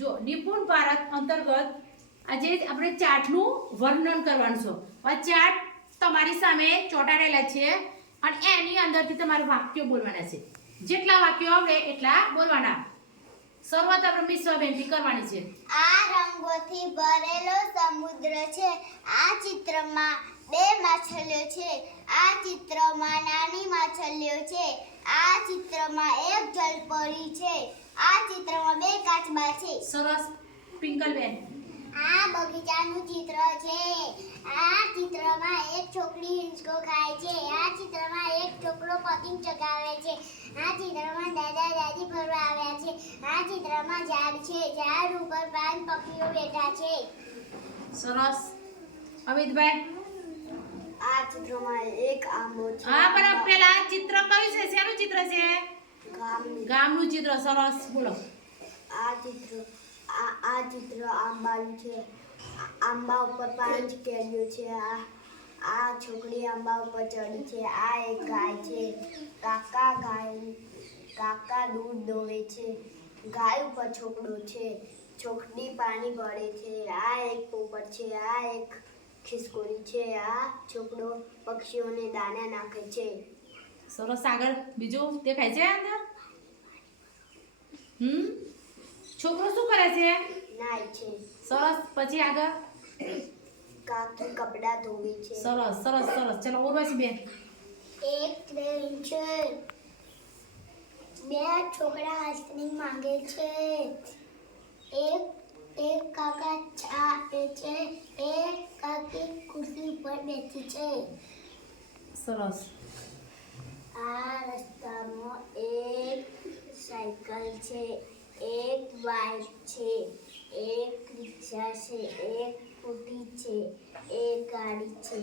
જો નિપુણ ભારત અંતર્ગત આજે આપણે ચાર્ટનું વર્ણન કરવાનું છે. આ ચાર્ટ તમારી સામે ચોંટાડેલા છે અને એની અંદરથી તમારે વાક્યો બોલવાના છે. જેટલા વાક્યો આવડે એટલા બોલવાના. શરૂઆત આપણે મિશ્રાબેનથી કરવાની છે. આ રંગોથી ભરેલો સમુદ્ર છે. આ ચિત્રમાં બે માછલીઓ છે. આ ચિત્રમાં નાની માછલીઓ છે. આ ચિત્રમાં એક જલપરી છે. આ ચિત્રમાં બે કાચબા છે. સરસ પિંકલબેન. આ બગીચાનું ચિત્ર છે. આ ચિત્રમાં એક છોકરી હિંચકો ખાય છે. આ ચિત્રમાં એક છોકરો પતંગ ચગાવે છે. આ ચિત્રમાં દાદા દાદી ફરવા આવ્યા છે. આ ચિત્રમાં ઝાડ છે. ઝાડ ઉપર 5 પક્ષીઓ બેઠા છે. સરસ અમિતભાઈ. આ ચિત્રમાં એક આંબો છે. હા પણ પેલા ચિત્ર કયું છે? શેનું ચિત્ર છે? ગામનું ચિત્ર. સરસ બોલો. આ ચિત્ર આંબાનું છે. આંબા ઉપર 5 કેરીઓ છે. આ છોકરી આંબા ઉપર ચડી છે. આ એક ગાય છે. કાકા દૂધ દોવે છે. ગાય ઉપર છોકરો છે. છોકરી પાણી ભરે છે. આ એક પોપટ છે. આ એક ખિસકોલી છે. આ છોકરો પક્ષીઓને દાણા નાખે છે. સરસ. આગળ બીજું દેખાય છે અંદર? છોકરો શું કરે છે? નાય છે. સરસ. પછી આગળ? કાકી કપડા ધોવે છે. સરસ સરસ સરસ. ચલો ઉર્વશી બેન. એક ટ્રેન છે. બે છોકરા આઈસ્ક્રીમ માંગે છે. એક કાકા ચા આપે છે. એક કાકી ખુરશી પર બેઠી છે. સરસ. આ રસ્તામાં એક સાયકલ છે. એક બાઇક છે. એક રિક્ષા છે. એક સ્કૂટી છે. એક ગાડી છે.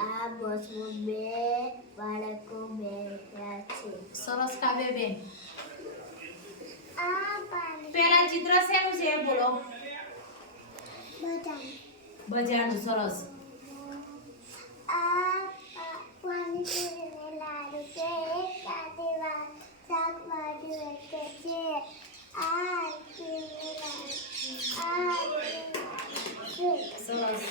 આ બસમાં 2 બાળકો બેઠા છે. સરસ કાવ્યબેન. આ પાણી પેલા ચિત્ર શેનું છે બોલો? બજારનું. સરસ. આ પાણીપુરીને લાડુ છે. એક કાંદીવા શાકભાજી વેચે છે. આ આઈસ્ક્રીમની લાડુ છે. સરસ.